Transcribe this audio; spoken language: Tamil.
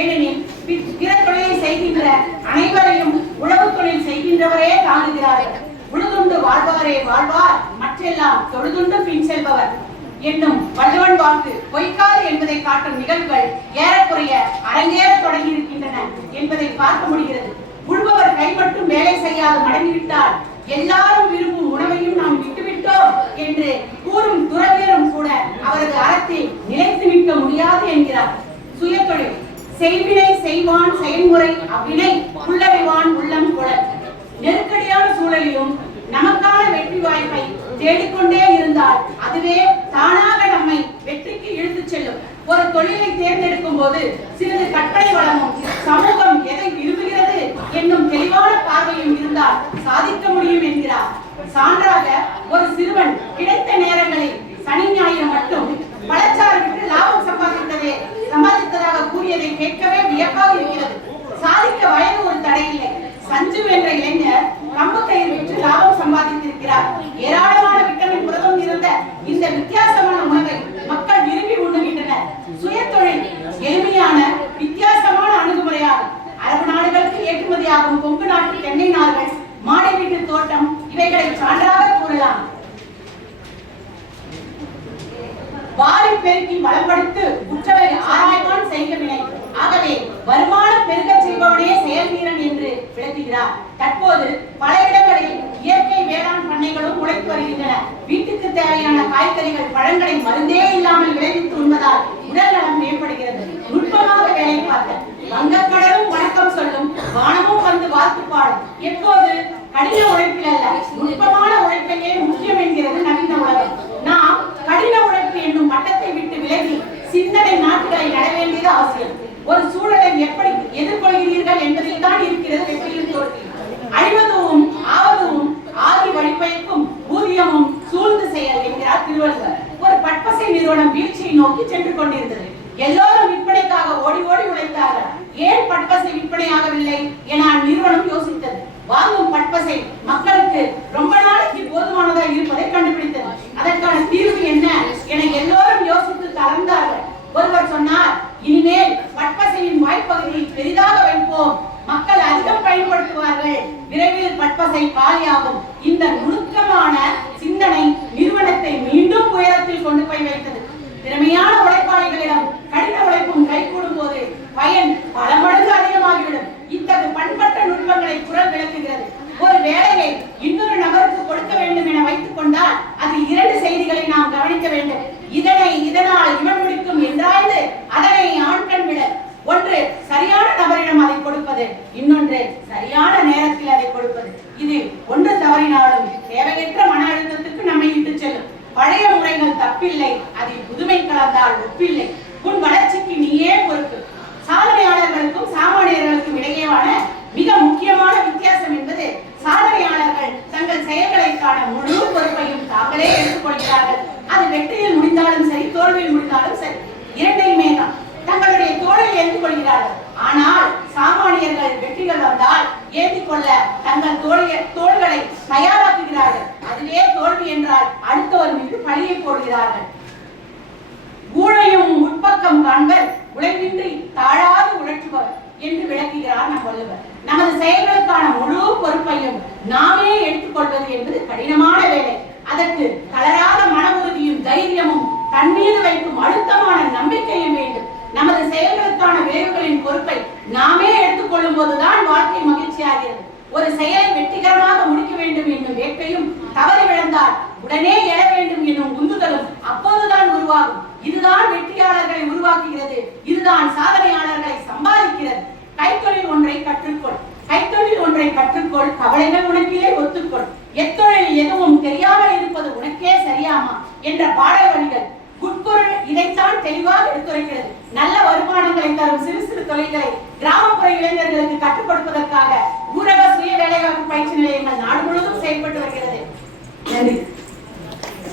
ஏனெனில் பிற தொழிலை செய்கின்ற அனைவரையும் உழவு தொழில் செய்கின்றவரே தாங்குகிறார்கள் உழுதுண்டு வாழ்வாரே வாழ்வார் மற்றெல்லாம் தொழுதுண்டு பின் செல்பவர். என்னும் வள்ளுவன் வாக்கு பொய்க்காது என்பதை காட்டும் நிகழ்வுகள் ஏறக்குறைய அரங்கேற தொடங்கி இருக்கின்றன என்பதை பார்க்க முடிகிறது. உழுபவர் கை மட்டும் வேலை செய்யாது மடங்கிவிட்டால் எல்லாரும் விரும்பும் உணவையும் நாம் விட்டுவிட்டோம் என்று கூறும் துறவியரும் கூட அவரது அறத்தில் நிலைத்து நிற்க முடியாது என்கிறார். சுயத்தொழில் செய்வினை செய்வான் செயல்முறை அவ்வினை உள்ளறிவான் உள்ளம் குழல் நெருக்கடியான சூழலிலும் நமக்கான வெற்றி வாய்ப்பை தேடிக்கொண்டே இருந்தால் அதுவே தானாக நம்மை வெற்றிக்கு இழுத்துச் செல்லும். ஒரு தொழிலை தேர்ந்தெடுக்கும் போது சிறிது கட்டளை வளமும் சமூகம் எதை விரும்புகிறது என்னும் தெளிவான பார்வையும் இருந்தால் சாதிக்க முடியும் என்கிறார். சான்றாக ஒரு சிறுவன் கிடைத்த நேரங்களில் சனி ஞாயிறு மட்டும் பழச்சாறு விட்டு லாபம் சம்பாதித்ததே சம்பாதித்ததாக கூறியதை கேட்கவே வியப்பாக இருக்கிறது. சாதிக்க வயது ஒரு தடையில்லை. சஞ்சு என்ற இளைஞர் கம்பு கயிறு விற்று லாபம் சம்பாதித்திருக்கிறார். ஏராளமான விட்டமின் புரதம் இருந்த இந்த வித்தியாசமான உணவை மக்கள் விரும்பி உண்ணுகின்றனர். சுய தொழில் எளிமையான வித்தியாசமான அணுகுமுறையாகும். அரபு நாடுகளுக்கு ஏற்றுமதியாகும் கொங்கு நாட்டு தென்னை நார்கள் மாடி வீட்டு தோட்டம் இவைகளை சான்றாக கூறலாம். வாரி பெருக்கி வளப்படுத்து தற்போது பல இடங்களில் இயற்கை வேளாண் பண்ணைகளும் உழைத்து வருகின்றன. வீட்டுக்கு தேவையான காய்கறிகள் பழங்களை மருந்தே இல்லாமல் விளைவித்து உண்பதால் உடல் நலம் மேம்படுகிறது. நுட்பமாக வேலை பார்க்க வங்கக்கடலும் வணக்கம் சொல்லும் வானமும் வந்து வாழ்த்து பாடும். எப்போது கடின உழைப்பில் அல்ல நுட்பமான உழைப்பையே முக்கியம் சென்று கொண்டிருந்தது எல்லோரும் விற்பனைக்காக ஓடி ஓடி உழைத்தார்கள். ஏன் பட்பசை விற்பனையாகவில்லை என அந்நிறுவனம் யோசித்தது. வாங்கும் பட்பசை மக்களுக்கு ரொம்ப நாளைக்கு போதுமானதாக இருப்பதை கண்டுபிடித்தது. அதற்கான தீர்வு என்ன என எல்லோரும் யோசித்து கலந்தார்கள். ஒருவர் சொன்னார் இனிமேல் பட்பசையின் வாய்ப்பகுதியை பெரிதாக வைப்போம். மக்கள் அதிகம் பயன்படுத்துவார்கள். விரைவில் பட்பசை காலியாகும். இந்த நுணுக்கமான சிந்தனை நிறுவனத்தை மீண்டும் உயரத்தில் கொண்டு போய் வைத்தது. திறமையான உழைப்பாளிகளிடம் கடின உழைப்பும் கைகூடும் போது பயன் பல மடங்கு அதிகமாகிவிடும். இத்தகு பண்பட்ட நுட்பங்களை குரல் விளக்குகிறது. ஒரு வேலையை இன்னொரு நபருக்கு கொடுக்க வேண்டும் என வைத்துக் கொண்டால் அது இரண்டு செய்திகளை நாம் கவனிக்க வேண்டும். இதனை இதனால் இவன் முடிக்கும் என்றாய்ந்து அதனை ஆண் பழைய தப்பில்லை. அதில் புதுமை கலந்தால் ஒப்பில்லை. உன் வளர்ச்சிக்கு நீயே பொறுப்பு. சாதனையாளர்களுக்கும் சாமானியர்களுக்கும் இடையேயான மிக முக்கியமான வித்தியாசம் என்பது சாதனையாளர்கள் தங்கள் செயல்களை முழு பொறுப்பையும் தாங்களே எடுத்துக்கொள்கிறார்கள். அது வெற்றியில் முடிந்தாலும் சரி தோல்வியில் முடிந்தாலும் சரி. இரண்டையுமே தான். தங்களுடைய தோளை ஏற்றுக்கொள்கிறார்கள். ஆனால் சாமானியர்கள் வெற்றிகள் வந்தால் ஏந்திக் தங்கள் தோழிய தோள்களை தயார் செயல்களுக்கான முழு பொறுப்பையும் நாமே எடுத்துக்கொள்வது என்பது கடினமான வேலை. அதற்கு தளராத மன உறுதியும் தைரியமும் தன் மீது வைக்கும் அழுத்தமான நம்பிக்கையும் வேண்டும். நமது செயல்களுக்கான விளைவுகளின் பொறுப்பை நாமே எடுத்துக்கொள்ளும் போதுதான் வாழ்க்கை மகிழ்ச்சியாகிறது. ஒரு செயலை வெற்றிகரமாக முடிக்க வேண்டும் என்னும் வேட்கையும் தவறி விழுந்தால் உடனே எழ வேண்டும் என்னும் உந்துதலும் அப்போதுதான் உருவாகும். இதுதான் வெற்றியாளர்களை உருவாக்குகிறது. இதுதான் சாதனையாளர்களை சம்பாதிக்கிறது. கைத்தொழில் ஒன்றை கற்றுக்கொள். ஒன்றை கற்றுக்கொள் கவலைகள் உனக்கிலே ஒத்துக்கொள். எத்தொழில் எதுவும் தெரியாமல் இருப்பது உனக்கே சரியாமா என்ற பாடல் வரிகள். குட்பொருள் இதைத்தான் தெளிவாக எடுத்துரைக்கிறது. நல்ல வருமானங்களை தரும் சிறு சிறு தொழில்களை கிராமப்புற இளைஞர்களுக்கு கற்றுக் கொடுப்பதற்காக ஊரக சுய வேலைவாய்ப்பு பயிற்சி நிலையங்கள் நாடு முழுவதும் செயல்பட்டு வருகிறது. நன்றி.